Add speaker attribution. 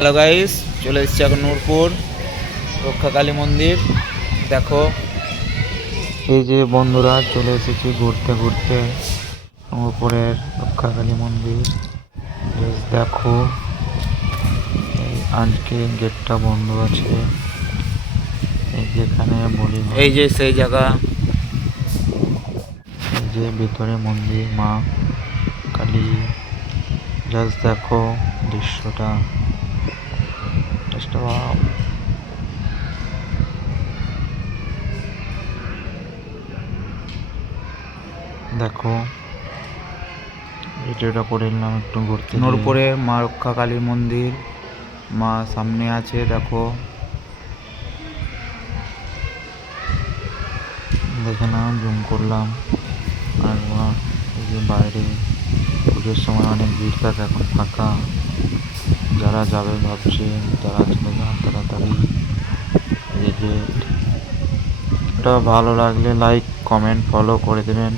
Speaker 1: Hello guys চলে এসেছি এখন নূরপুর রক্ষাকালী মন্দির। দেখো। এই যে বন্ধুরা চলে এসেছি ঘুরতে ঘুরতে নূরপুরের রক্ষাকালী মন্দির। দেখো আজকে গেটটা বন্ধ আছে। এই যেখানে বলি এই যে সেই জায়গা। এই যে ভিতরে মন্দির মা কালী। জাস্ট দেখো দৃশ্যটা। ওয়াও দেখো ভিডিওটা করে নিলাম একটু ঘুরতে নূরপুরে মা রক্ষা কালী মন্দির মা সামনে আছে দেখো। দেখে না জুম করলাম। আর মা এই যে বাইরে পুজোর সময় অনেক ভিড় থাকে এখন ফাঁকা। যারা যাবে ভাবছি, তারা চলে যান তাড়াতাড়ি এটা ভালো লাগলে লাইক কমেন্ট ফলো করে দেবেন।